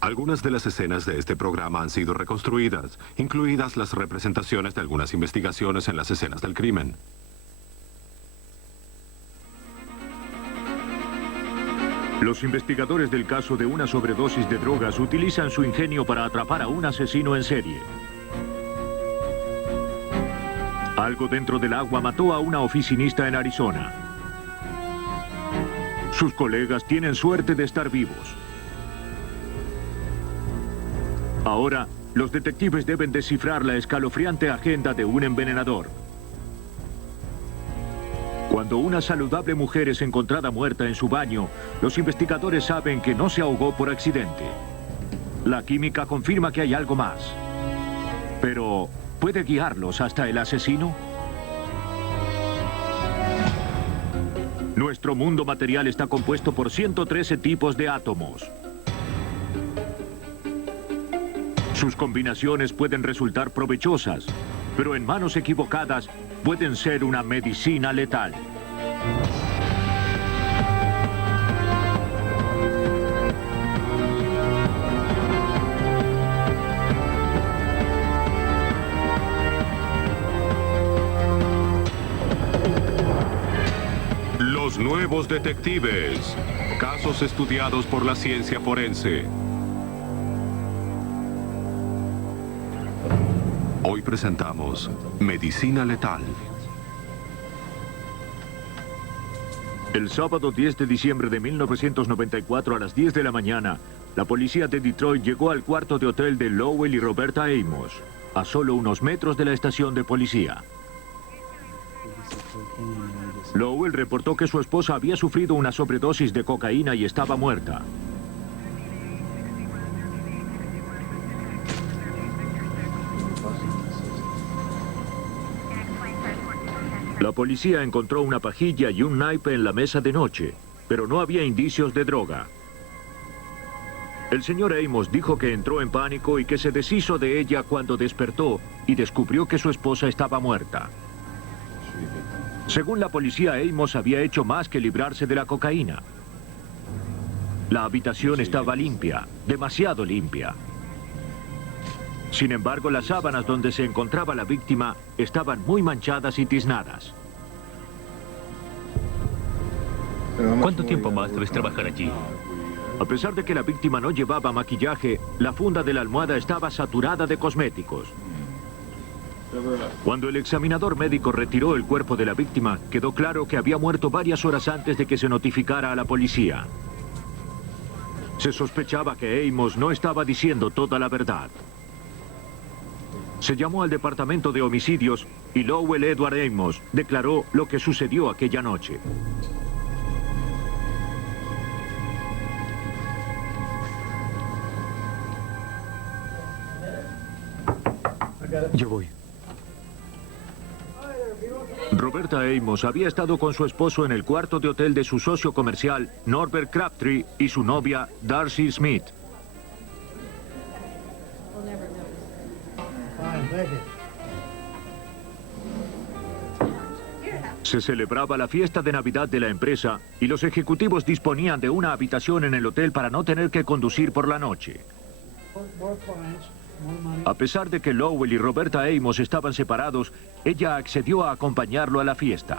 Algunas de las escenas de este programa han sido reconstruidas, incluidas las representaciones de algunas investigaciones en las escenas del crimen. Los investigadores del caso de una sobredosis de drogas utilizan su ingenio para atrapar a un asesino en serie. Algo dentro del agua mató a una oficinista en Arizona. Sus colegas tienen suerte de estar vivos. Ahora, los detectives deben descifrar la escalofriante agenda de un envenenador. Cuando una saludable mujer es encontrada muerta en su baño, los investigadores saben que no se ahogó por accidente. La química confirma que hay algo más. Pero, ¿puede guiarlos hasta el asesino? Nuestro mundo material está compuesto por 113 tipos de átomos. Sus combinaciones pueden resultar provechosas, pero en manos equivocadas pueden ser una medicina letal. Los nuevos detectives. Casos estudiados por la ciencia forense. Hoy presentamos Medicina Letal. El sábado 10 de diciembre de 1994 a las 10 de la mañana, la policía de Detroit llegó al cuarto de hotel de Lowell y Roberta Amos, a solo unos metros de la estación de policía. Lowell reportó que su esposa había sufrido una sobredosis de cocaína y estaba muerta. La policía encontró una pajilla y un naipe en la mesa de noche, pero no había indicios de droga. El señor Amos dijo que entró en pánico y que se deshizo de ella cuando despertó y descubrió que su esposa estaba muerta. Según la policía, Amos había hecho más que librarse de la cocaína. La habitación estaba limpia, demasiado limpia. Sin embargo, las sábanas donde se encontraba la víctima estaban muy manchadas y tiznadas. ¿Cuánto tiempo más debes trabajar allí? A pesar de que la víctima no llevaba maquillaje, la funda de la almohada estaba saturada de cosméticos. Cuando el examinador médico retiró el cuerpo de la víctima, quedó claro que había muerto varias horas antes de que se notificara a la policía. Se sospechaba que Amos no estaba diciendo toda la verdad. Se llamó al departamento de homicidios y Lowell Edward Amos declaró lo que sucedió aquella noche. Yo voy. Roberta Amos había estado con su esposo en el cuarto de hotel de su socio comercial Norbert Crabtree y su novia Darcy Smith. Se celebraba la fiesta de Navidad de la empresa y los ejecutivos disponían de una habitación en el hotel para no tener que conducir por la noche. A pesar de que Lowell y Roberta Amos estaban separados, ella accedió a acompañarlo a la fiesta.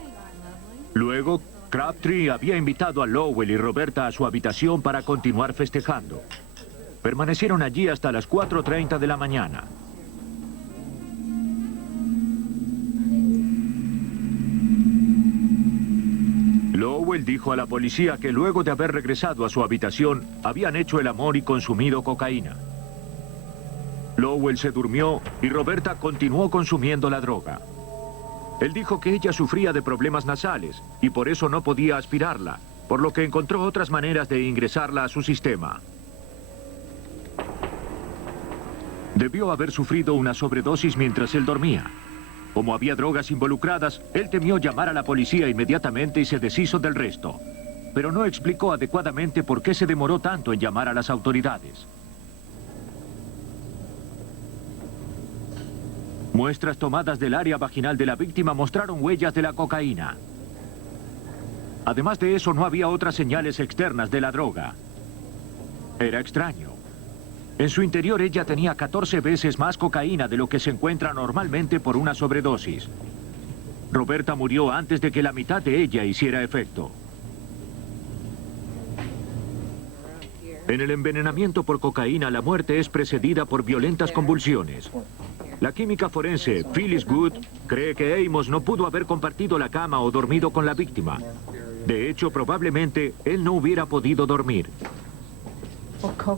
Luego, Crabtree había invitado a Lowell y Roberta a su habitación para continuar festejando. Permanecieron allí hasta las 4:30 de la mañana. Lowell dijo a la policía que luego de haber regresado a su habitación, habían hecho el amor y consumido cocaína. Lowell se durmió y Roberta continuó consumiendo la droga. Él dijo que ella sufría de problemas nasales y por eso no podía aspirarla, por lo que encontró otras maneras de ingresarla a su sistema. Debió haber sufrido una sobredosis mientras él dormía. Como había drogas involucradas, él temió llamar a la policía inmediatamente y se deshizo del resto. Pero no explicó adecuadamente por qué se demoró tanto en llamar a las autoridades. Muestras tomadas del área vaginal de la víctima mostraron huellas de la cocaína. Además de eso, no había otras señales externas de la droga. Era extraño. En su interior ella tenía 14 veces más cocaína de lo que se encuentra normalmente por una sobredosis. Roberta murió antes de que la mitad de ella hiciera efecto. En el envenenamiento por cocaína, la muerte es precedida por violentas convulsiones. La química forense Phyllis Good cree que Amos no pudo haber compartido la cama o dormido con la víctima. De hecho, probablemente él no hubiera podido dormir.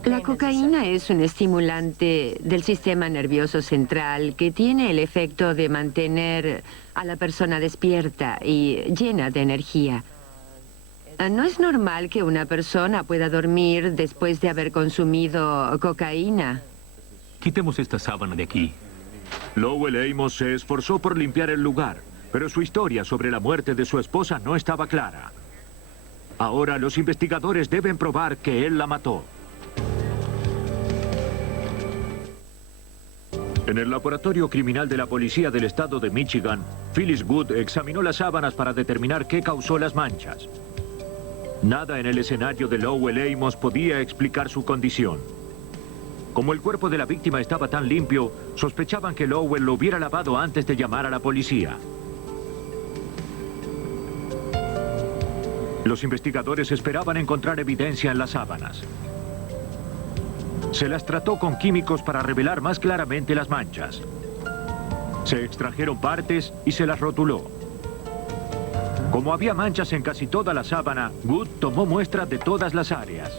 La cocaína es un estimulante del sistema nervioso central que tiene el efecto de mantener a la persona despierta y llena de energía. No es normal que una persona pueda dormir después de haber consumido cocaína. Quitemos esta sábana de aquí. Lowell Amos se esforzó por limpiar el lugar, pero su historia sobre la muerte de su esposa no estaba clara. Ahora los investigadores deben probar que él la mató. En el laboratorio criminal de la policía del estado de Michigan, Phyllis Good examinó las sábanas para determinar qué causó las manchas. Nada en el escenario de Lowell Amos podía explicar su condición. Como el cuerpo de la víctima estaba tan limpio, sospechaban que Lowell lo hubiera lavado antes de llamar a la policía. Los investigadores esperaban encontrar evidencia en las sábanas. Se las trató con químicos para revelar más claramente las manchas. Se extrajeron partes y se las rotuló. Como había manchas en casi toda la sábana, Good tomó muestras de todas las áreas.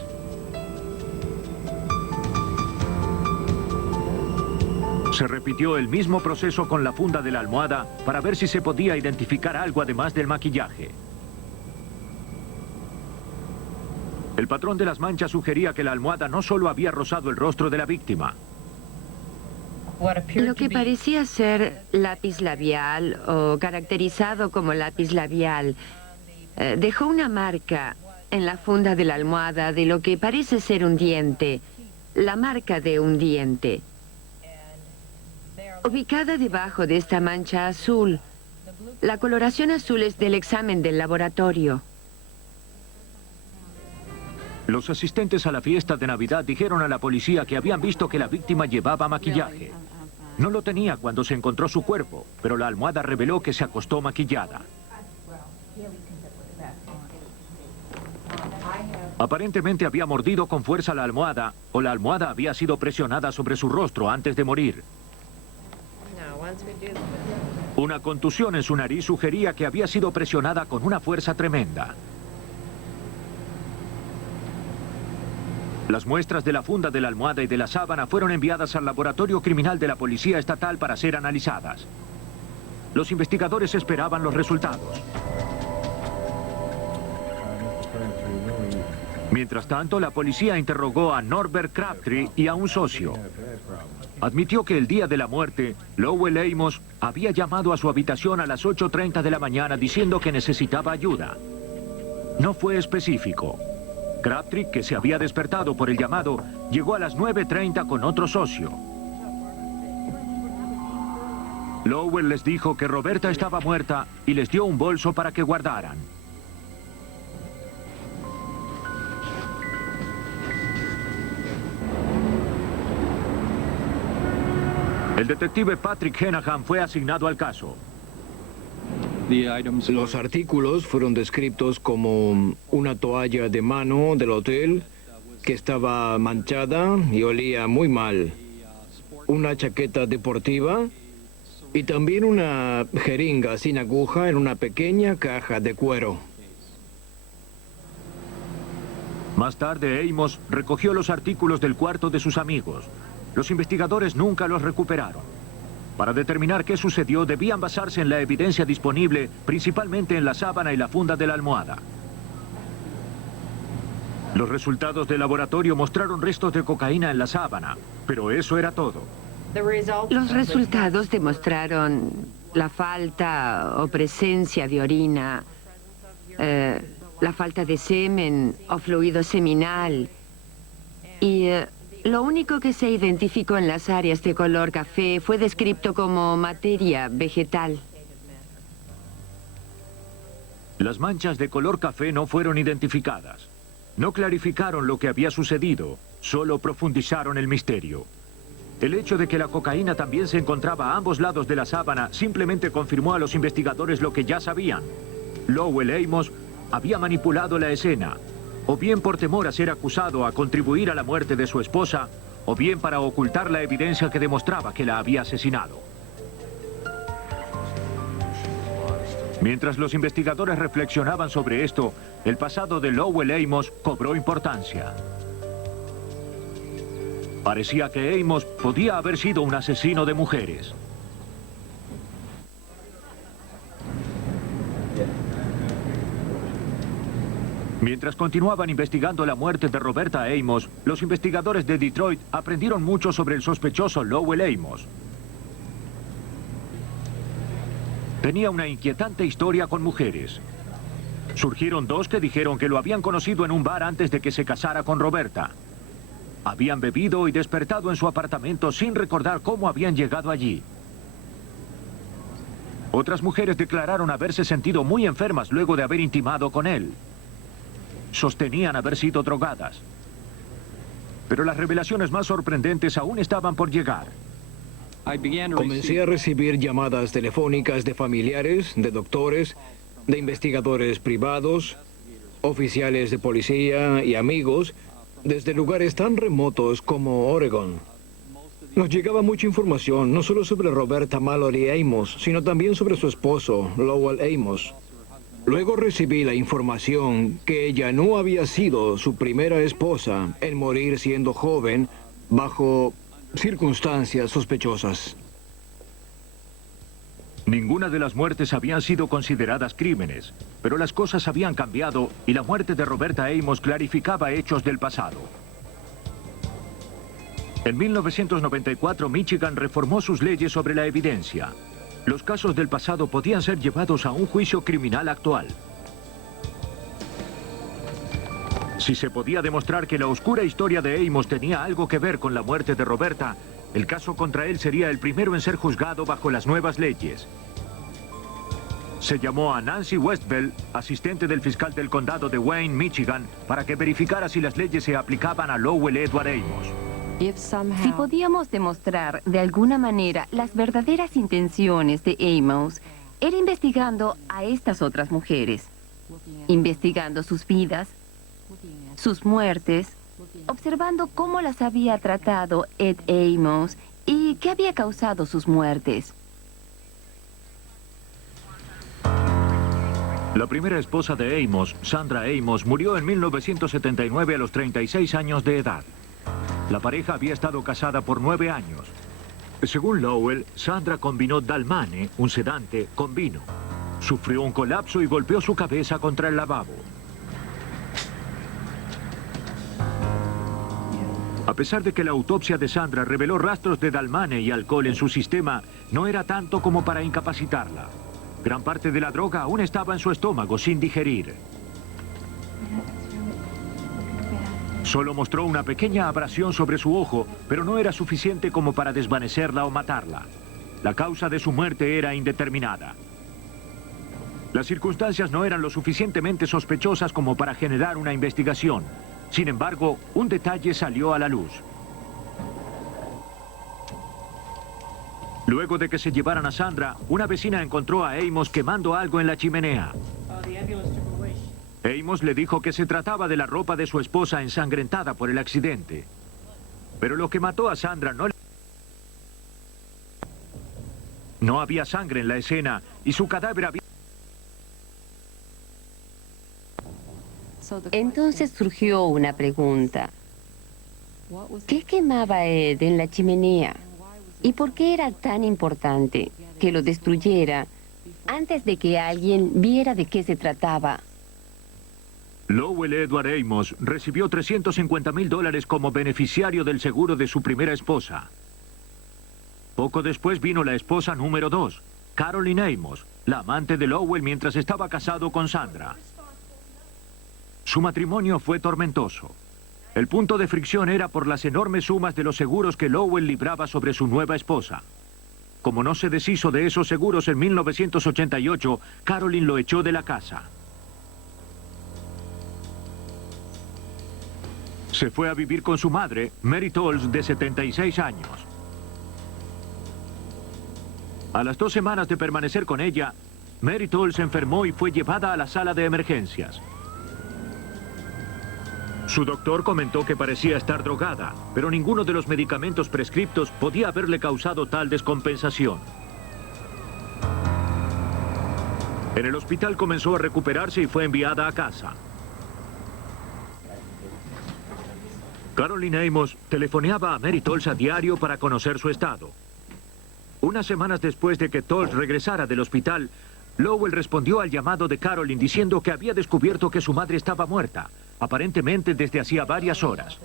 Se repitió el mismo proceso con la funda de la almohada para ver si se podía identificar algo además del maquillaje. El patrón de las manchas sugería que la almohada no solo había rozado el rostro de la víctima. Lo que parecía ser lápiz labial o caracterizado como lápiz labial dejó una marca en la funda de la almohada de lo que parece ser un diente, la marca de un diente. Ubicada debajo de esta mancha azul, la coloración azul es del examen del laboratorio. Los asistentes a la fiesta de Navidad dijeron a la policía que habían visto que la víctima llevaba maquillaje. No lo tenía cuando se encontró su cuerpo, pero la almohada reveló que se acostó maquillada. Aparentemente había mordido con fuerza la almohada, o la almohada había sido presionada sobre su rostro antes de morir. Una contusión en su nariz sugería que había sido presionada con una fuerza tremenda. Las muestras de la funda de la almohada y de la sábana fueron enviadas al laboratorio criminal de la Policía Estatal para ser analizadas. Los investigadores esperaban los resultados. Mientras tanto, la policía interrogó a Norbert Crabtree y a un socio. Admitió que el día de la muerte, Lowell Amos había llamado a su habitación a las 8:30 de la mañana diciendo que necesitaba ayuda. No fue específico. Crabtree, que se había despertado por el llamado, llegó a las 9:30 con otro socio. Lowell les dijo que Roberta estaba muerta y les dio un bolso para que guardaran. El detective Patrick Henahan fue asignado al caso. Los artículos fueron descritos como una toalla de mano del hotel que estaba manchada y olía muy mal, una chaqueta deportiva y también una jeringa sin aguja en una pequeña caja de cuero. Más tarde, Amos recogió los artículos del cuarto de sus amigos. Los investigadores nunca los recuperaron. Para determinar qué sucedió, debían basarse en la evidencia disponible, principalmente en la sábana y la funda de la almohada. Los resultados del laboratorio mostraron restos de cocaína en la sábana, pero eso era todo. Los resultados demostraron la falta o presencia de orina, la falta de semen o fluido seminal y lo único que se identificó en las áreas de color café fue descrito como materia vegetal. Las manchas de color café no fueron identificadas. no clarificaron lo que había sucedido, solo profundizaron el misterio. El hecho de que la cocaína también se encontraba a ambos lados de la sábana simplemente confirmó a los investigadores lo que ya sabían. Lowell Amos había manipulado la escena, o bien por temor a ser acusado a contribuir a la muerte de su esposa, o bien para ocultar la evidencia que demostraba que la había asesinado. Mientras los investigadores reflexionaban sobre esto, el pasado de Lowell Amos cobró importancia. Parecía que Amos podía haber sido un asesino de mujeres. Mientras continuaban investigando la muerte de Roberta Amos, los investigadores de Detroit aprendieron mucho sobre el sospechoso Lowell Amos. Tenía una inquietante historia con mujeres. Surgieron dos que dijeron que lo habían conocido en un bar antes de que se casara con Roberta. Habían bebido y despertado en su apartamento sin recordar cómo habían llegado allí. Otras mujeres declararon haberse sentido muy enfermas luego de haber intimado con él. Sostenían haber sido drogadas. Pero las revelaciones más sorprendentes aún estaban por llegar. Comencé a recibir llamadas telefónicas de familiares, de doctores, de investigadores privados, oficiales de policía y amigos, desde lugares tan remotos como Oregon. Nos llegaba mucha información, no solo sobre Roberta Mallory Amos, sino también sobre su esposo, Lowell Amos. Luego recibí la información que ella no había sido su primera esposa en morir siendo joven bajo circunstancias sospechosas. Ninguna de las muertes habían sido consideradas crímenes, pero las cosas habían cambiado y la muerte de Roberta Amos clarificaba hechos del pasado. En 1994, Michigan reformó sus leyes sobre la evidencia. Los casos del pasado podían ser llevados a un juicio criminal actual. Si se podía demostrar que la oscura historia de Amos tenía algo que ver con la muerte de Roberta, el caso contra él sería el primero en ser juzgado bajo las nuevas leyes. Se llamó a Nancy Westbell, asistente del fiscal del condado de Wayne, Michigan, para que verificara si las leyes se aplicaban a Lowell Edward Amos. Si podíamos demostrar de alguna manera las verdaderas intenciones de Amos, era investigando a estas otras mujeres, investigando sus vidas, sus muertes, observando cómo las había tratado Ed Amos y qué había causado sus muertes. La primera esposa de Amos, Sandra Amos, murió en 1979 a los 36 años de edad. La pareja había estado casada por 9 años. Según Lowell, Sandra combinó Dalmane, un sedante, con vino. Sufrió un colapso y golpeó su cabeza contra el lavabo. A pesar de que la autopsia de Sandra reveló rastros de Dalmane y alcohol en su sistema, no era tanto como para incapacitarla. Gran parte de la droga aún estaba en su estómago sin digerir. Solo mostró una pequeña abrasión sobre su ojo, pero no era suficiente como para desvanecerla o matarla. La causa de su muerte era indeterminada. Las circunstancias no eran lo suficientemente sospechosas como para generar una investigación. Sin embargo, un detalle salió a la luz. Luego de que se llevaran a Sandra, una vecina encontró a Amos quemando algo en la chimenea. Amos le dijo que se trataba de la ropa de su esposa ensangrentada por el accidente. Pero lo que mató a Sandra no había sangre en la escena y su cadáver había... Entonces surgió una pregunta. ¿Qué quemaba Ed en la chimenea? ¿Y por qué era tan importante que lo destruyera antes de que alguien viera de qué se trataba? Lowell Edward Amos recibió $350,000 como beneficiario del seguro de su primera esposa. Poco después vino la esposa número 2, Carolyn Amos, la amante de Lowell mientras estaba casado con Sandra. Su matrimonio fue tormentoso. El punto de fricción era por las enormes sumas de los seguros que Lowell libraba sobre su nueva esposa. Como no se deshizo de esos seguros en 1988, Carolyn lo echó de la casa. Se fue a vivir con su madre, Mary Tolles, de 76 años. A las 2 semanas de permanecer con ella, Mary Tolles se enfermó y fue llevada a la sala de emergencias. Su doctor comentó que parecía estar drogada, pero ninguno de los medicamentos prescriptos podía haberle causado tal descompensación. En el hospital comenzó a recuperarse y fue enviada a casa. Caroline Amos telefoneaba a Mary Tolles a diario para conocer su estado. Unas semanas después de que Tolles regresara del hospital, Lowell respondió al llamado de Caroline diciendo que había descubierto que su madre estaba muerta, aparentemente desde hacía varias horas.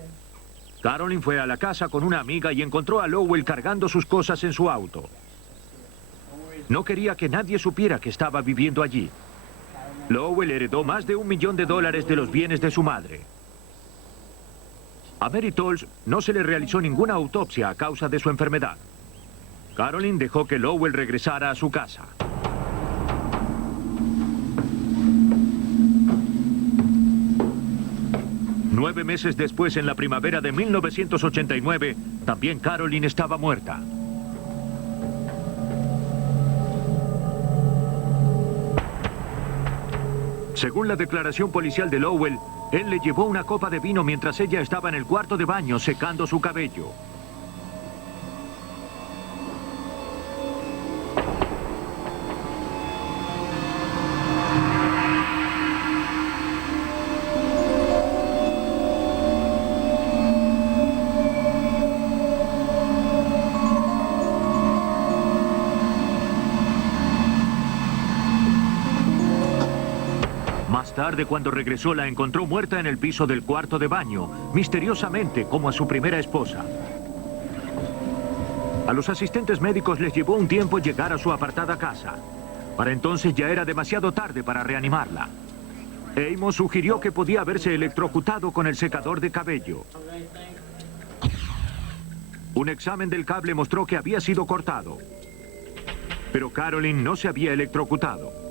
Caroline fue a la casa con una amiga y encontró a Lowell cargando sus cosas en su auto. No quería que nadie supiera que estaba viviendo allí. Lowell heredó más de $1 millón de los bienes de su madre. A Mary Tolles no se le realizó ninguna autopsia a causa de su enfermedad. Caroline dejó que Lowell regresara a su casa. Nueve meses después, en la primavera de 1989, también Caroline estaba muerta. Según la declaración policial de Lowell, él le llevó una copa de vino mientras ella estaba en el cuarto de baño secando su cabello. Más tarde, cuando regresó, la encontró muerta en el piso del cuarto de baño, misteriosamente, como a su primera esposa. A los asistentes médicos les llevó un tiempo llegar a su apartada casa. Para entonces ya era demasiado tarde para reanimarla. Amos sugirió que podía haberse electrocutado con el secador de cabello. Un examen del cable mostró que había sido cortado. Pero Caroline no se había electrocutado.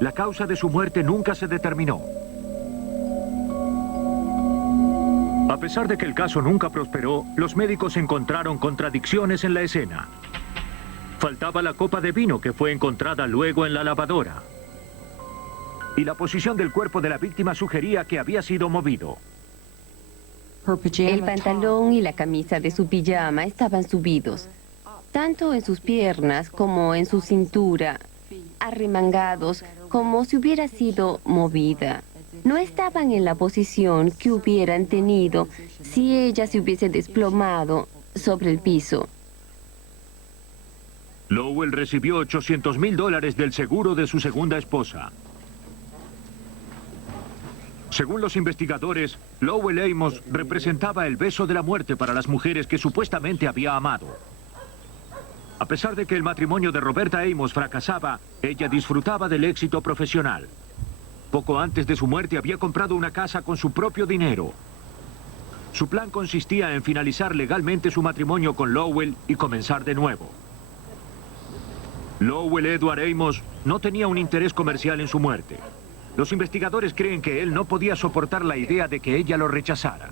La causa de su muerte nunca se determinó. A pesar de que el caso nunca prosperó, los médicos encontraron contradicciones en la escena. Faltaba la copa de vino que fue encontrada luego en la lavadora. Y la posición del cuerpo de la víctima sugería que había sido movido. El pantalón y la camisa de su pijama estaban subidos, tanto en sus piernas como en su cintura, arremangados como si hubiera sido movida. No estaban en la posición que hubieran tenido si ella se hubiese desplomado sobre el piso. Lowell recibió $800,000 del seguro de su segunda esposa. Según los investigadores, Lowell Amos representaba el beso de la muerte para las mujeres que supuestamente había amado. A pesar de que el matrimonio de Roberta Amos fracasaba, ella disfrutaba del éxito profesional. Poco antes de su muerte había comprado una casa con su propio dinero. Su plan consistía en finalizar legalmente su matrimonio con Lowell y comenzar de nuevo. Lowell Edward Amos no tenía un interés comercial en su muerte. Los investigadores creen que él no podía soportar la idea de que ella lo rechazara.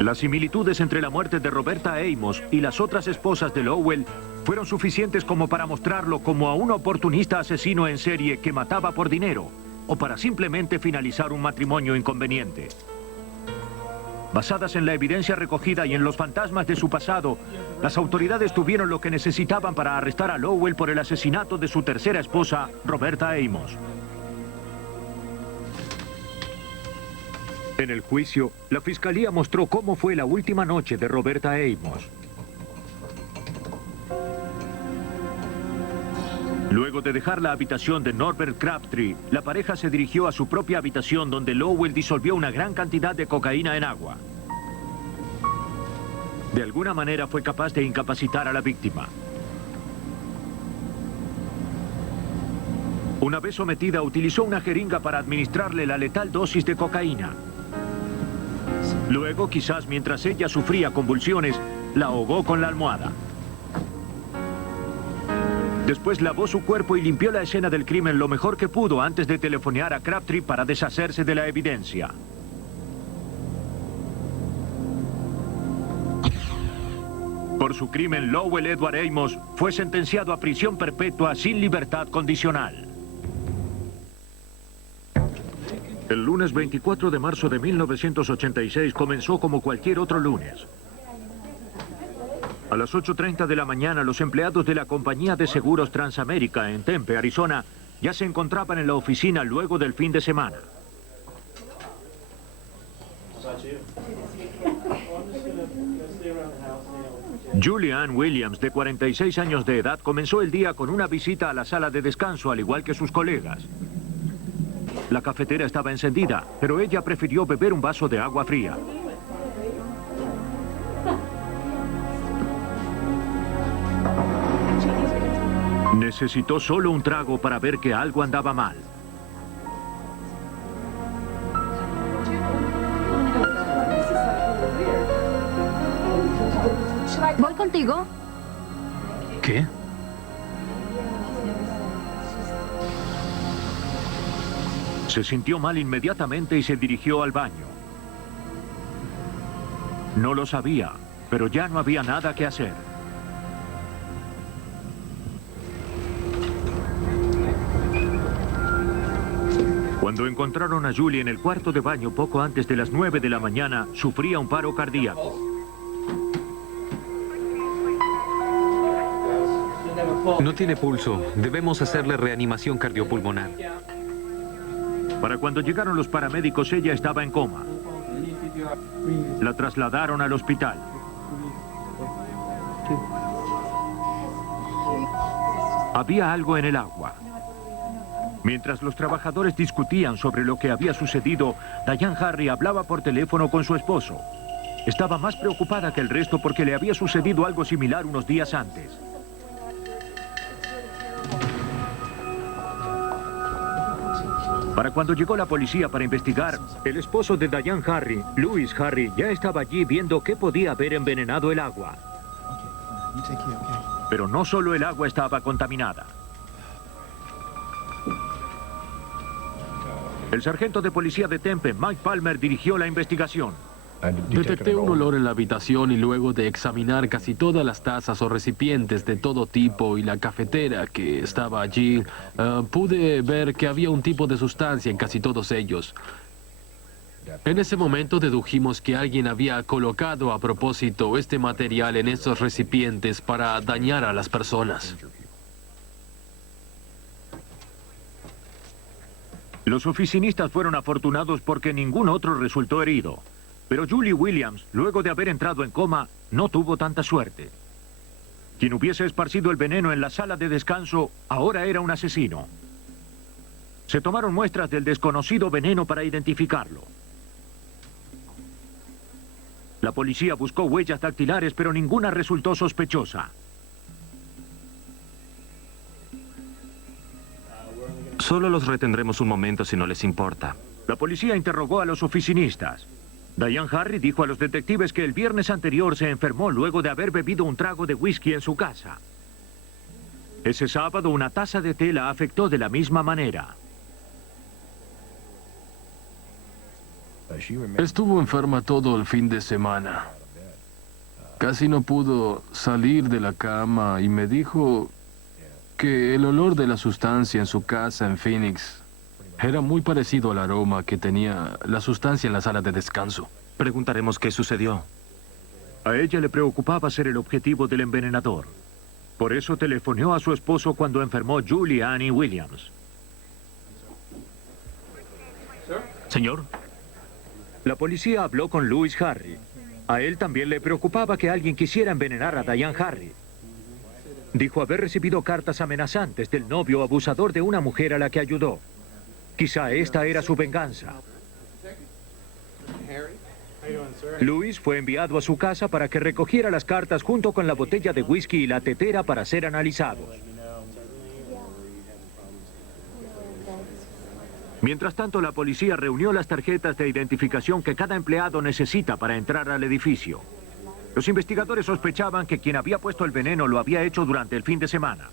Las similitudes entre la muerte de Roberta Amos y las otras esposas de Lowell fueron suficientes como para mostrarlo como a un oportunista asesino en serie que mataba por dinero o para simplemente finalizar un matrimonio inconveniente. Basadas en la evidencia recogida y en los fantasmas de su pasado, las autoridades tuvieron lo que necesitaban para arrestar a Lowell por el asesinato de su tercera esposa, Roberta Amos. En el juicio, la fiscalía mostró cómo fue la última noche de Roberta Amos. Luego de dejar la habitación de Norbert Crabtree, la pareja se dirigió a su propia habitación donde Lowell disolvió una gran cantidad de cocaína en agua. De alguna manera fue capaz de incapacitar a la víctima. Una vez sometida, utilizó una jeringa para administrarle la letal dosis de cocaína. Luego, quizás mientras ella sufría convulsiones, la ahogó con la almohada. Después lavó su cuerpo y limpió la escena del crimen lo mejor que pudo antes de telefonear a Crabtree para deshacerse de la evidencia. Por su crimen, Lowell Edward Amos fue sentenciado a prisión perpetua sin libertad condicional. El lunes 24 de marzo de 1986 comenzó como cualquier otro lunes. A las 8:30 de la mañana, los empleados de la compañía de seguros Transamérica en Tempe, Arizona, ya se encontraban en la oficina luego del fin de semana. Julianne Williams, de 46 años de edad, comenzó el día con una visita a la sala de descanso, al igual que sus colegas. La cafetera estaba encendida, pero ella prefirió beber un vaso de agua fría. Necesitó solo un trago para ver que algo andaba mal. ¿Voy contigo? ¿Qué? Se sintió mal inmediatamente y se dirigió al baño. No lo sabía, pero ya no había nada que hacer. Cuando encontraron a Julie en el cuarto de baño poco antes de las 9 de la mañana, sufría un paro cardíaco. No tiene pulso. Debemos hacerle reanimación cardiopulmonar. Para cuando llegaron los paramédicos, ella estaba en coma. La trasladaron al hospital. Había algo en el agua. Mientras los trabajadores discutían sobre lo que había sucedido, Diane Harry hablaba por teléfono con su esposo. Estaba más preocupada que el resto porque le había sucedido algo similar unos días antes. Para cuando llegó la policía para investigar, el esposo de Diane Harry, Louis Harry, ya estaba allí viendo qué podía haber envenenado el agua. Pero no solo el agua estaba contaminada. El sargento de policía de Tempe, Mike Palmer, dirigió la investigación. Detecté un olor en la habitación y luego de examinar casi todas las tazas o recipientes de todo tipo y la cafetera que estaba allí, pude ver que había un tipo de sustancia en casi todos ellos. En ese momento dedujimos que alguien había colocado a propósito este material en esos recipientes para dañar a las personas. Los oficinistas fueron afortunados porque ningún otro resultó herido. Pero Julie Williams, luego de haber entrado en coma, no tuvo tanta suerte. Quien hubiese esparcido el veneno en la sala de descanso, ahora era un asesino. Se tomaron muestras del desconocido veneno para identificarlo. La policía buscó huellas dactilares, pero ninguna resultó sospechosa. Solo los retendremos un momento si no les importa. La policía interrogó a los oficinistas. Diane Harry dijo a los detectives que el viernes anterior se enfermó luego de haber bebido un trago de whisky en su casa. Ese sábado una taza de té la afectó de la misma manera. Estuvo enferma todo el fin de semana. Casi no pudo salir de la cama y me dijo que el olor de la sustancia en su casa en Phoenix era muy parecido al aroma que tenía la sustancia en la sala de descanso. Preguntaremos qué sucedió. A ella le preocupaba ser el objetivo del envenenador. Por eso telefoneó a su esposo cuando enfermó Julie Annie Williams. Señor, La policía habló con Louis Harry. A él también le preocupaba que alguien quisiera envenenar a Diane Harry. Dijo haber recibido cartas amenazantes del novio abusador de una mujer a la que ayudó. Quizá esta era su venganza. Louis fue enviado a su casa para que recogiera las cartas junto con la botella de whisky y la tetera para ser analizados. Mientras tanto, la policía reunió las tarjetas de identificación que cada empleado necesita para entrar al edificio. Los investigadores sospechaban que quien había puesto el veneno lo había hecho durante el fin de semana.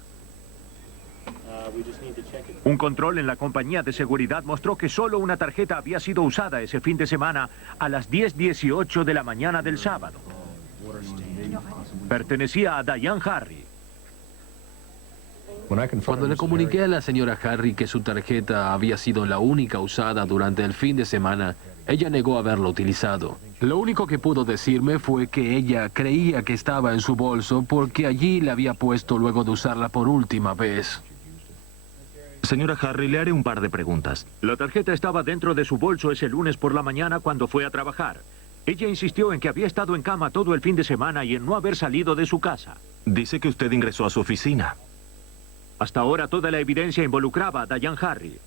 Un control en la compañía de seguridad mostró que solo una tarjeta había sido usada ese fin de semana a las 10:18 de la mañana del sábado. Pertenecía a Diane Harry. Cuando le comuniqué a la señora Harry que su tarjeta había sido la única usada durante el fin de semana, ella negó haberlo utilizado. Lo único que pudo decirme fue que ella creía que estaba en su bolso porque allí la había puesto luego de usarla por última vez. Señora Harry, le haré un par de preguntas. La tarjeta estaba dentro de su bolso ese lunes por la mañana cuando fue a trabajar. Ella insistió en que había estado en cama todo el fin de semana y en no haber salido de su casa. Dice que usted ingresó a su oficina. Hasta ahora toda la evidencia involucraba a Diane Harry.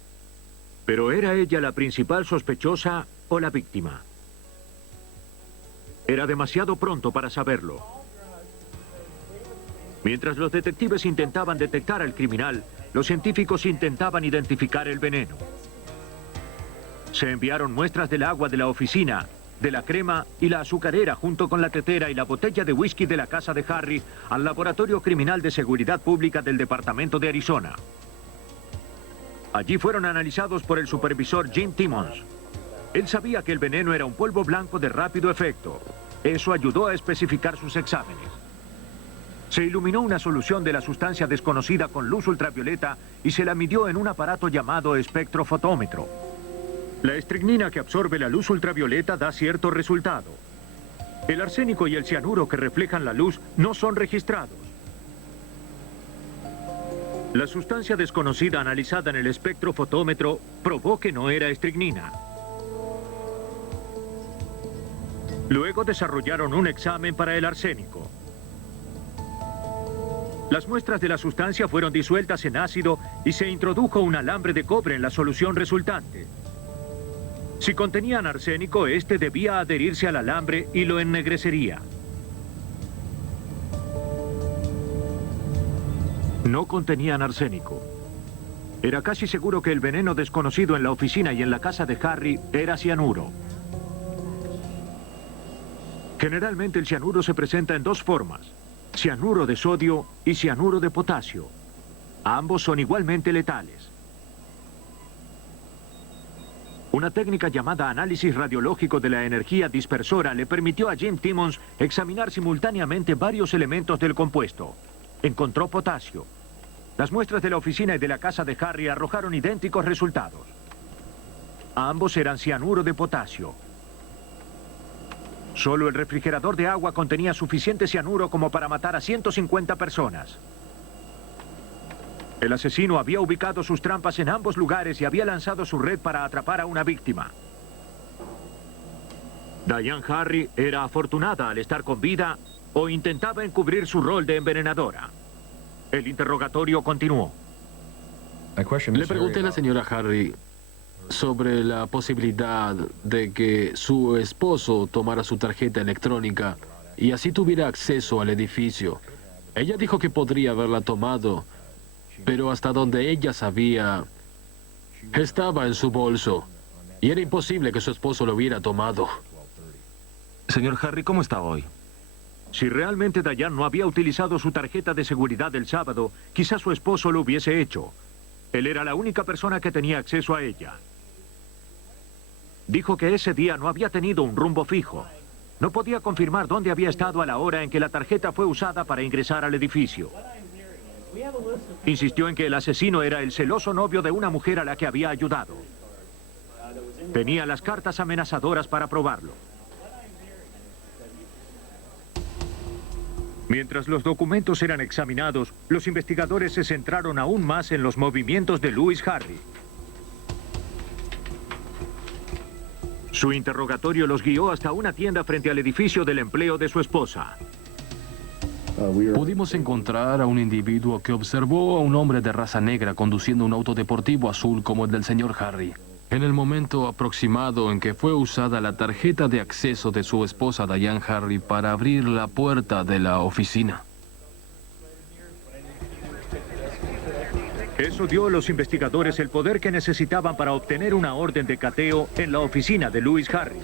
Pero ¿era ella la principal sospechosa o la víctima? Era demasiado pronto para saberlo. Mientras los detectives intentaban detectar al criminal, los científicos intentaban identificar el veneno. Se enviaron muestras del agua de la oficina, de la crema y la azucarera junto con la tetera y la botella de whisky de la casa de Harry al Laboratorio Criminal de Seguridad Pública del Departamento de Arizona. Allí fueron analizados por el supervisor Jim Timmons. Él sabía que el veneno era un polvo blanco de rápido efecto. Eso ayudó a especificar sus exámenes. Se iluminó una solución de la sustancia desconocida con luz ultravioleta y se la midió en un aparato llamado espectrofotómetro. La estricnina que absorbe la luz ultravioleta da cierto resultado. El arsénico y el cianuro que reflejan la luz no son registrados. La sustancia desconocida analizada en el espectrofotómetro probó que no era estricnina. Luego desarrollaron un examen para el arsénico. Las muestras de la sustancia fueron disueltas en ácido y se introdujo un alambre de cobre en la solución resultante. Si contenían arsénico, este debía adherirse al alambre y lo ennegrecería. No contenían arsénico. Era casi seguro que el veneno desconocido en la oficina y en la casa de Harry era cianuro. Generalmente el cianuro se presenta en dos formas: cianuro de sodio y cianuro de potasio. Ambos son igualmente letales. Una técnica llamada análisis radiológico de la energía dispersora le permitió a Jim Timmons examinar simultáneamente varios elementos del compuesto. Encontró potasio. Las muestras de la oficina y de la casa de Harry arrojaron idénticos resultados. Ambos eran cianuro de potasio. Solo el refrigerador de agua contenía suficiente cianuro como para matar a 150 personas. El asesino había ubicado sus trampas en ambos lugares y había lanzado su red para atrapar a una víctima. Diane Harry era afortunada al estar con vida o intentaba encubrir su rol de envenenadora. El interrogatorio continuó. Le pregunté a la señora Harry sobre la posibilidad de que su esposo tomara su tarjeta electrónica y así tuviera acceso al edificio. Ella dijo que podría haberla tomado, pero hasta donde ella sabía, estaba en su bolso y era imposible que su esposo lo hubiera tomado. Señor Harry, ¿cómo está hoy? Si realmente Diane no había utilizado su tarjeta de seguridad del sábado, quizás su esposo lo hubiese hecho. Él era la única persona que tenía acceso a ella. Dijo que ese día no había tenido un rumbo fijo. No podía confirmar dónde había estado a la hora en que la tarjeta fue usada para ingresar al edificio. Insistió en que el asesino era el celoso novio de una mujer a la que había ayudado. Tenía las cartas amenazadoras para probarlo. Mientras los documentos eran examinados, los investigadores se centraron aún más en los movimientos de Louis Harry. Su interrogatorio los guió hasta una tienda frente al edificio del empleo de su esposa. Pudimos encontrar a un individuo que observó a un hombre de raza negra conduciendo un auto deportivo azul como el del señor Harry. En el momento aproximado en que fue usada la tarjeta de acceso de su esposa Diane Harry para abrir la puerta de la oficina. Eso dio a los investigadores el poder que necesitaban para obtener una orden de cateo en la oficina de Louis Harry.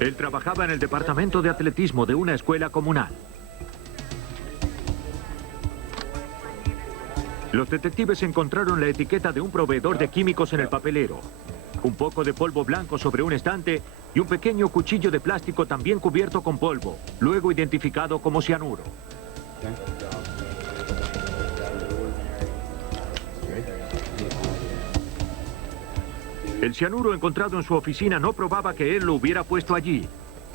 Él trabajaba en el departamento de atletismo de una escuela comunal. Los detectives encontraron la etiqueta de un proveedor de químicos en el papelero, un poco de polvo blanco sobre un estante y un pequeño cuchillo de plástico también cubierto con polvo, luego identificado como cianuro. El cianuro encontrado en su oficina no probaba que él lo hubiera puesto allí.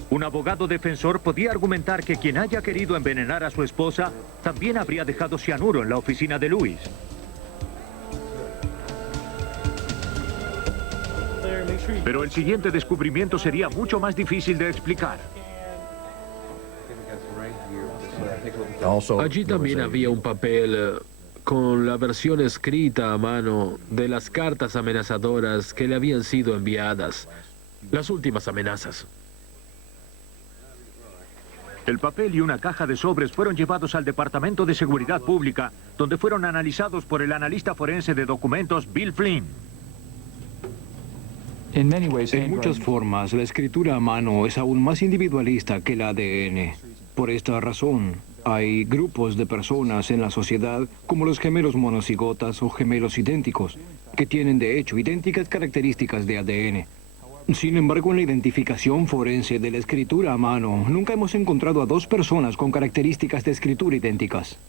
Un abogado defensor podía argumentar que quien haya querido envenenar a su esposa también habría dejado cianuro en la oficina de Lewis. Pero el siguiente descubrimiento sería mucho más difícil de explicar. Allí también había un papel con la versión escrita a mano de las cartas amenazadoras que le habían sido enviadas. Las últimas amenazas. El papel y una caja de sobres fueron llevados al Departamento de Seguridad Pública, donde fueron analizados por el analista forense de documentos Bill Flynn. En muchas formas, la escritura a mano es aún más individualista que el ADN. Por esta razón, hay grupos de personas en la sociedad, como los gemelos monocigotas o gemelos idénticos, que tienen de hecho idénticas características de ADN. Sin embargo, en la identificación forense de la escritura a mano, nunca hemos encontrado a dos personas con características de escritura idénticas.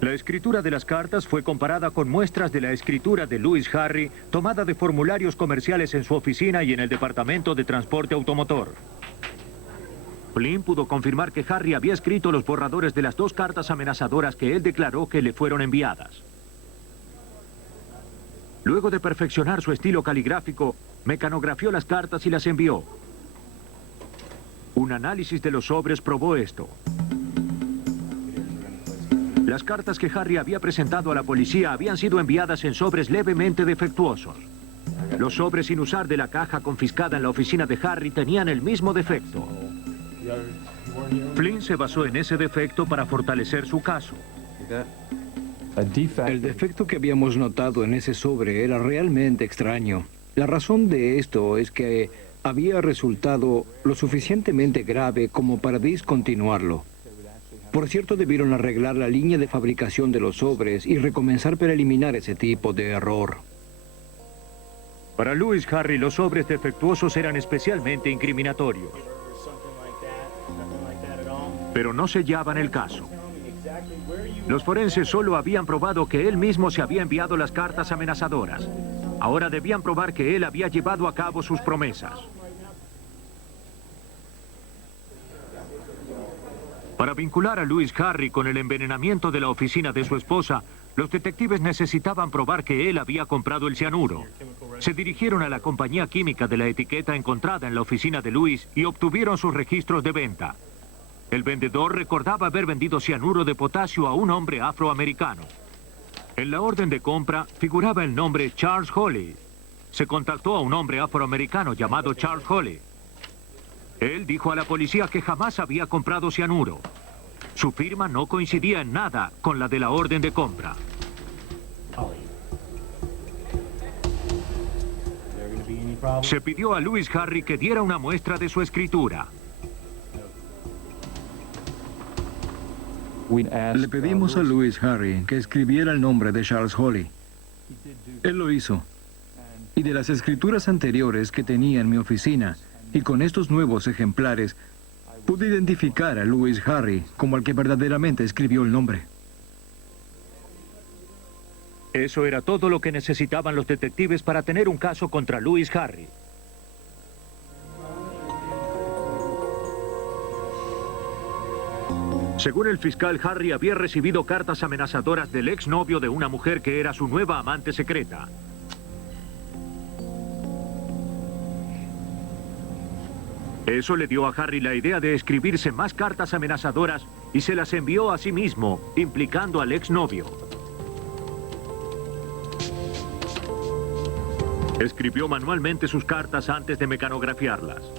La escritura de las cartas fue comparada con muestras de la escritura de Lewis Harry, tomada de formularios comerciales en su oficina y en el Departamento de Transporte Automotor. Flynn pudo confirmar que Harry había escrito los borradores de las dos cartas amenazadoras que él declaró que le fueron enviadas. Luego de perfeccionar su estilo caligráfico, mecanografió las cartas y las envió. Un análisis de los sobres probó esto. Las cartas que Harry había presentado a la policía habían sido enviadas en sobres levemente defectuosos. Los sobres sin usar de la caja confiscada en la oficina de Harry tenían el mismo defecto. Flynn se basó en ese defecto para fortalecer su caso. El defecto que habíamos notado en ese sobre era realmente extraño. La razón de esto es que había resultado lo suficientemente grave como para discontinuarlo. Por cierto, debieron arreglar la línea de fabricación de los sobres y recomenzar para eliminar ese tipo de error. Para Lewis Harry, los sobres defectuosos eran especialmente incriminatorios. Pero no sellaban el caso. Los forenses solo habían probado que él mismo se había enviado las cartas amenazadoras. Ahora debían probar que él había llevado a cabo sus promesas. Para vincular a Lewis Harry con el envenenamiento de la oficina de su esposa, los detectives necesitaban probar que él había comprado el cianuro. Se dirigieron a la compañía química de la etiqueta encontrada en la oficina de Lewis y obtuvieron sus registros de venta. El vendedor recordaba haber vendido cianuro de potasio a un hombre afroamericano. En la orden de compra figuraba el nombre Charles Holly. Se contactó a un hombre afroamericano llamado Charles Holly. Él dijo a la policía que jamás había comprado cianuro. Su firma no coincidía en nada con la de la orden de compra. Se pidió a Lewis Harry que diera una muestra de su escritura. Le pedimos a Lewis Harry que escribiera el nombre de Charles Holly. Él lo hizo. Y de las escrituras anteriores que tenía en mi oficina, y con estos nuevos ejemplares, pude identificar a Lewis Harry como el que verdaderamente escribió el nombre. Eso era todo lo que necesitaban los detectives para tener un caso contra Lewis Harry. Según el fiscal, Harry había recibido cartas amenazadoras del exnovio de una mujer que era su nueva amante secreta. Eso le dio a Harry la idea de escribirse más cartas amenazadoras y se las envió a sí mismo, implicando al exnovio. Escribió manualmente sus cartas antes de mecanografiarlas.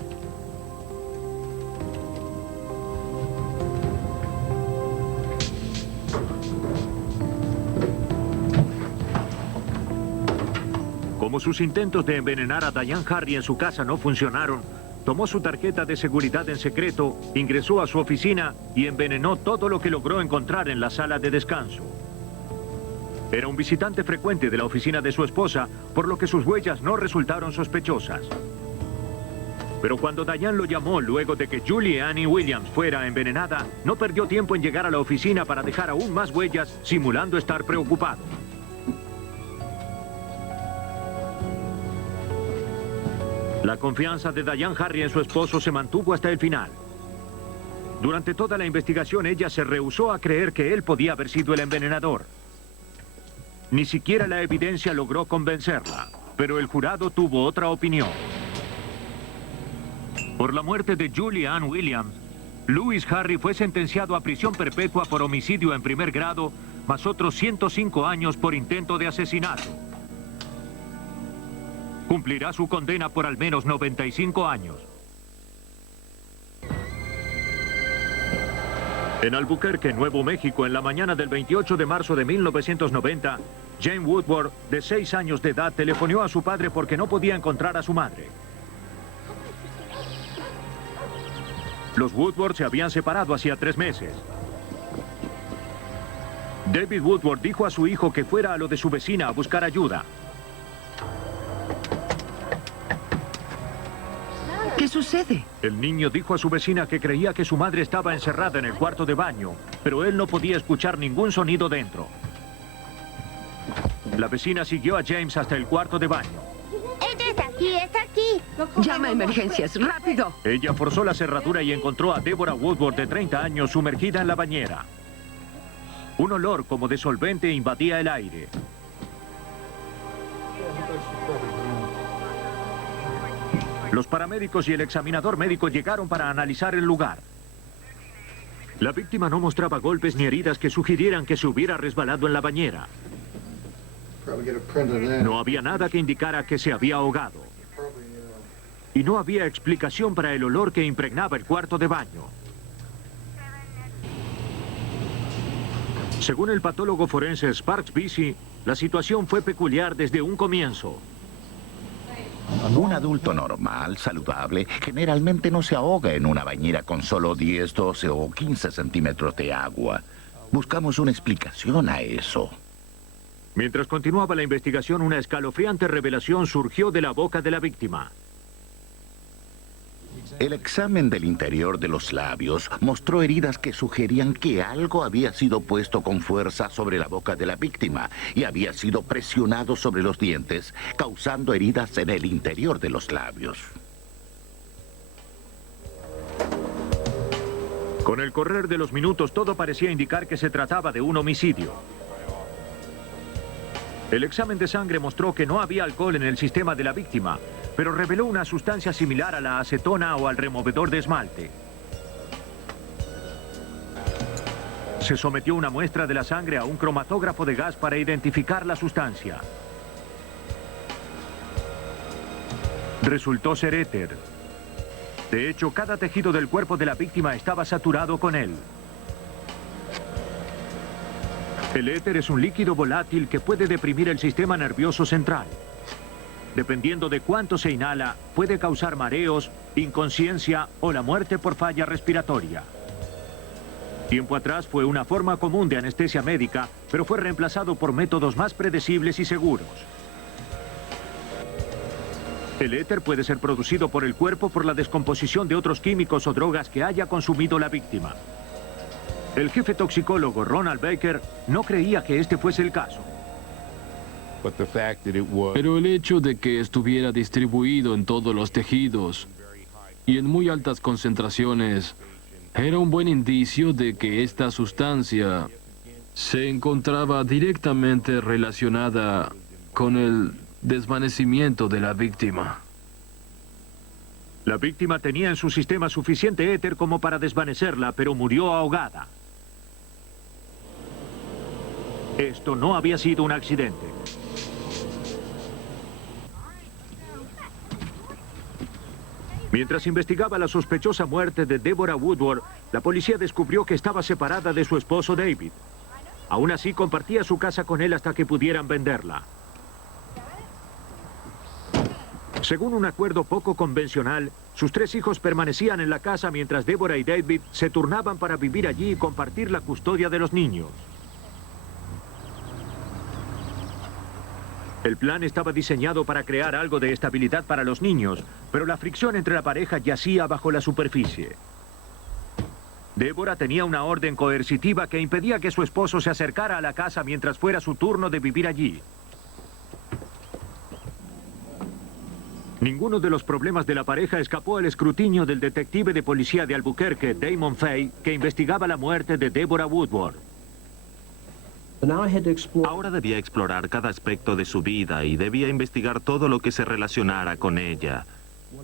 Como sus intentos de envenenar a Diane Harry en su casa no funcionaron, tomó su tarjeta de seguridad en secreto, ingresó a su oficina y envenenó todo lo que logró encontrar en la sala de descanso. Era un visitante frecuente de la oficina de su esposa, por lo que sus huellas no resultaron sospechosas. Pero cuando Diane lo llamó luego de que Julie Annie Williams fuera envenenada, no perdió tiempo en llegar a la oficina para dejar aún más huellas, simulando estar preocupado. La confianza de Diane Harry en su esposo se mantuvo hasta el final. Durante toda la investigación, ella se rehusó a creer que él podía haber sido el envenenador. Ni siquiera la evidencia logró convencerla, pero el jurado tuvo otra opinión. Por la muerte de Julie Ann Williams, Louis Harry fue sentenciado a prisión perpetua por homicidio en primer grado, más otros 105 años por intento de asesinato. Cumplirá su condena por al menos 95 años. En Albuquerque, Nuevo México, en la mañana del 28 de marzo de 1990, Jane Woodward, de 6 años de edad, telefonó a su padre porque no podía encontrar a su madre. Los Woodward se habían separado hacía 3 meses. David Woodward dijo a su hijo que fuera a lo de su vecina a buscar ayuda. ¿Qué sucede? El niño dijo a su vecina que creía que su madre estaba encerrada en el cuarto de baño, pero él no podía escuchar ningún sonido dentro. La vecina siguió a James hasta el cuarto de baño. ¡Ella está aquí, está aquí! Llama a emergencias, rápido. Ella forzó la cerradura y encontró a Deborah Woodward, de 30 años, sumergida en la bañera. Un olor como de solvente invadía el aire. Los paramédicos y el examinador médico llegaron para analizar el lugar. La víctima no mostraba golpes ni heridas que sugirieran que se hubiera resbalado en la bañera. No había nada que indicara que se había ahogado. Y no había explicación para el olor que impregnaba el cuarto de baño. Según el patólogo forense Sparks Vesey, la situación fue peculiar desde un comienzo. Un adulto normal, saludable, generalmente no se ahoga en una bañera con solo 10, 12 o 15 centímetros de agua. Buscamos una explicación a eso. Mientras continuaba la investigación, una escalofriante revelación surgió de la boca de la víctima. El examen del interior de los labios mostró heridas que sugerían que algo había sido puesto con fuerza sobre la boca de la víctima y había sido presionado sobre los dientes, causando heridas en el interior de los labios. Con el correr de los minutos, todo parecía indicar que se trataba de un homicidio. El examen de sangre mostró que no había alcohol en el sistema de la víctima, pero reveló una sustancia similar a la acetona o al removedor de esmalte. Se sometió una muestra de la sangre a un cromatógrafo de gas para identificar la sustancia. Resultó ser éter. De hecho, cada tejido del cuerpo de la víctima estaba saturado con él. El éter es un líquido volátil que puede deprimir el sistema nervioso central. Dependiendo de cuánto se inhala, puede causar mareos, inconsciencia o la muerte por falla respiratoria. Tiempo atrás fue una forma común de anestesia médica, pero fue reemplazado por métodos más predecibles y seguros. El éter puede ser producido por el cuerpo por la descomposición de otros químicos o drogas que haya consumido la víctima. El jefe toxicólogo Ronald Baker no creía que este fuese el caso. Pero el hecho de que estuviera distribuido en todos los tejidos y en muy altas concentraciones era un buen indicio de que esta sustancia se encontraba directamente relacionada con el desvanecimiento de la víctima. La víctima tenía en su sistema suficiente éter como para desvanecerla, pero murió ahogada. Esto no había sido un accidente. Mientras investigaba la sospechosa muerte de Deborah Woodward, la policía descubrió que estaba separada de su esposo David. Aún así, compartía su casa con él hasta que pudieran venderla. Según un acuerdo poco convencional, sus 3 hijos permanecían en la casa mientras Deborah y David se turnaban para vivir allí y compartir la custodia de los niños. El plan estaba diseñado para crear algo de estabilidad para los niños, pero la fricción entre la pareja yacía bajo la superficie. Deborah tenía una orden coercitiva que impedía que su esposo se acercara a la casa mientras fuera su turno de vivir allí. Ninguno de los problemas de la pareja escapó al escrutinio del detective de policía de Albuquerque, Damon Fay, que investigaba la muerte de Deborah Woodward. Ahora debía explorar cada aspecto de su vida y debía investigar todo lo que se relacionara con ella,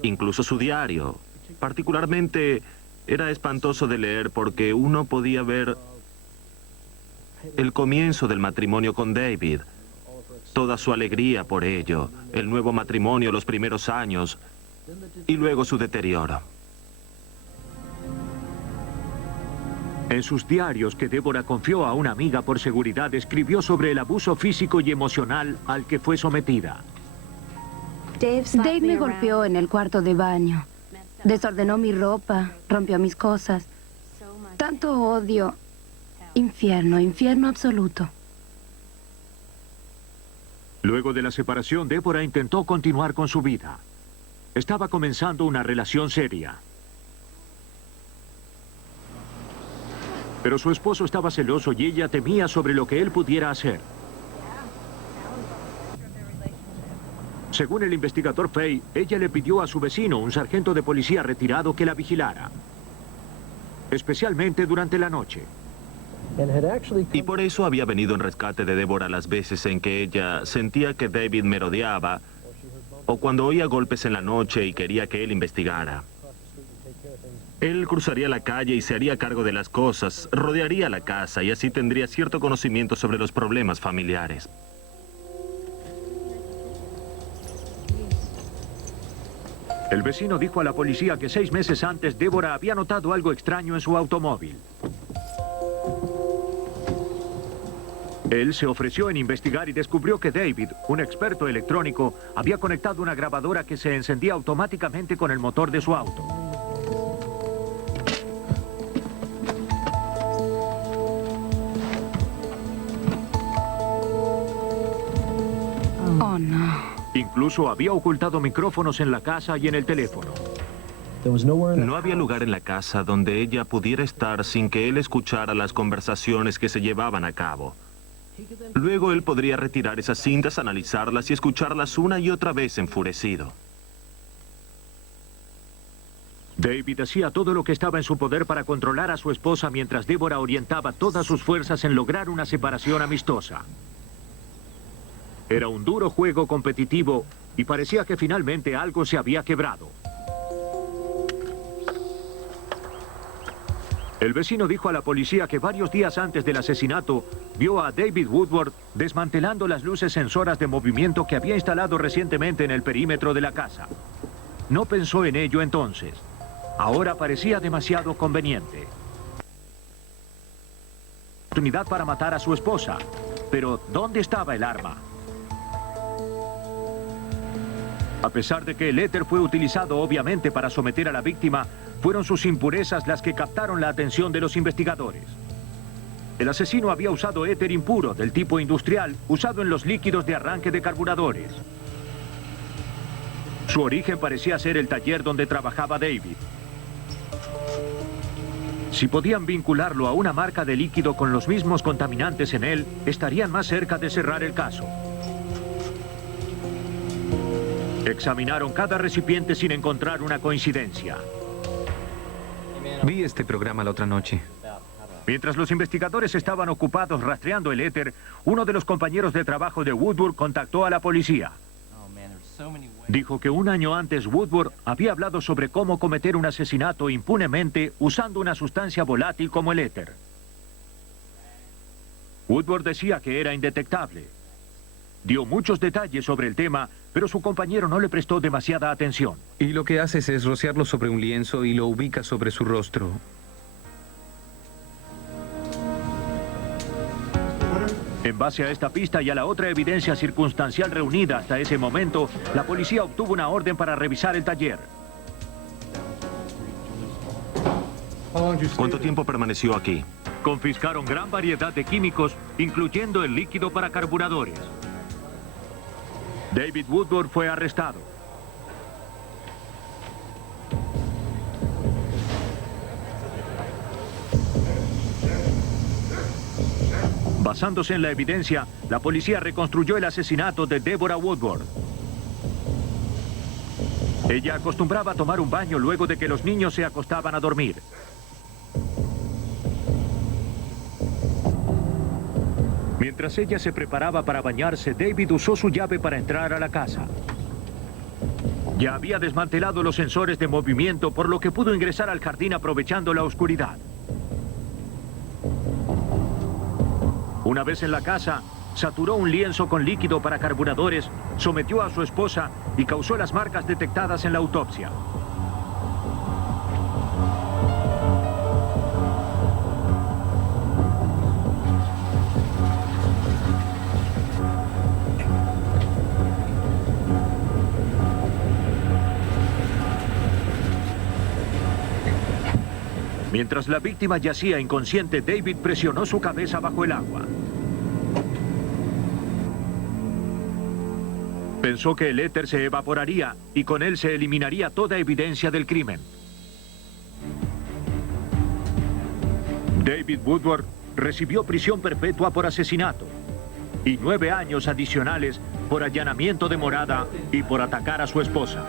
incluso su diario. Particularmente, era espantoso de leer porque uno podía ver el comienzo del matrimonio con David, toda su alegría por ello, el nuevo matrimonio, los primeros años, y luego su deterioro. En sus diarios que Deborah confió a una amiga por seguridad, escribió sobre el abuso físico y emocional al que fue sometida. Dave me golpeó en el cuarto de baño. Desordenó mi ropa, rompió mis cosas. Tanto odio. Infierno, infierno absoluto. Luego de la separación, Deborah intentó continuar con su vida. Estaba comenzando una relación seria. Pero su esposo estaba celoso y ella temía sobre lo que él pudiera hacer. Según el investigador Fay, ella le pidió a su vecino, un sargento de policía retirado, que la vigilara, especialmente durante la noche. Y por eso había venido en rescate de Deborah las veces en que ella sentía que David merodeaba, o cuando oía golpes en la noche y quería que él investigara. Él cruzaría la calle y se haría cargo de las cosas, rodearía la casa y así tendría cierto conocimiento sobre los problemas familiares. El vecino dijo a la policía que 6 meses antes Deborah había notado algo extraño en su automóvil. Él se ofreció en investigar y descubrió que David, un experto electrónico, había conectado una grabadora que se encendía automáticamente con el motor de su auto. Oh, no. Incluso había ocultado micrófonos en la casa y en el teléfono. No había lugar en la casa donde ella pudiera estar sin que él escuchara las conversaciones que se llevaban a cabo. Luego él podría retirar esas cintas, analizarlas y escucharlas una y otra vez enfurecido. David hacía todo lo que estaba en su poder para controlar a su esposa mientras Deborah orientaba todas sus fuerzas en lograr una separación amistosa. Era un duro juego competitivo y parecía que finalmente algo se había quebrado. El vecino dijo a la policía que varios días antes del asesinato vio a David Woodward desmantelando las luces sensoras de movimiento que había instalado recientemente en el perímetro de la casa. No pensó en ello entonces. Ahora parecía demasiado conveniente. Oportunidad para matar a su esposa. Pero ¿dónde estaba el arma? A pesar de que el éter fue utilizado obviamente para someter a la víctima, fueron sus impurezas las que captaron la atención de los investigadores. El asesino había usado éter impuro del tipo industrial, usado en los líquidos de arranque de carburadores. Su origen parecía ser el taller donde trabajaba David. Si podían vincularlo a una marca de líquido con los mismos contaminantes en él, estarían más cerca de cerrar el caso. Examinaron cada recipiente sin encontrar una coincidencia. Vi este programa la otra noche. Mientras los investigadores estaban ocupados rastreando el éter, uno de los compañeros de trabajo de Woodward contactó a la policía. Dijo que un año antes Woodward había hablado sobre cómo cometer un asesinato impunemente usando una sustancia volátil como el éter. Woodward decía que era indetectable. Dio muchos detalles sobre el tema, pero su compañero no le prestó demasiada atención. Y lo que haces es rociarlo sobre un lienzo y lo ubicas sobre su rostro. En base a esta pista y a la otra evidencia circunstancial reunida hasta ese momento, la policía obtuvo una orden para revisar el taller. ¿Cuánto tiempo permaneció aquí? Confiscaron gran variedad de químicos, incluyendo el líquido para carburadores. David Woodward fue arrestado. Basándose en la evidencia, la policía reconstruyó el asesinato de Deborah Woodward. Ella acostumbraba a tomar un baño luego de que los niños se acostaban a dormir. Mientras ella se preparaba para bañarse, David usó su llave para entrar a la casa. Ya había desmantelado los sensores de movimiento, por lo que pudo ingresar al jardín aprovechando la oscuridad. Una vez en la casa, saturó un lienzo con líquido para carburadores, sometió a su esposa y causó las marcas detectadas en la autopsia. Mientras la víctima yacía inconsciente, David presionó su cabeza bajo el agua. Pensó que el éter se evaporaría y con él se eliminaría toda evidencia del crimen. David Woodward recibió prisión perpetua por asesinato y 9 años adicionales por allanamiento de morada y por atacar a su esposa.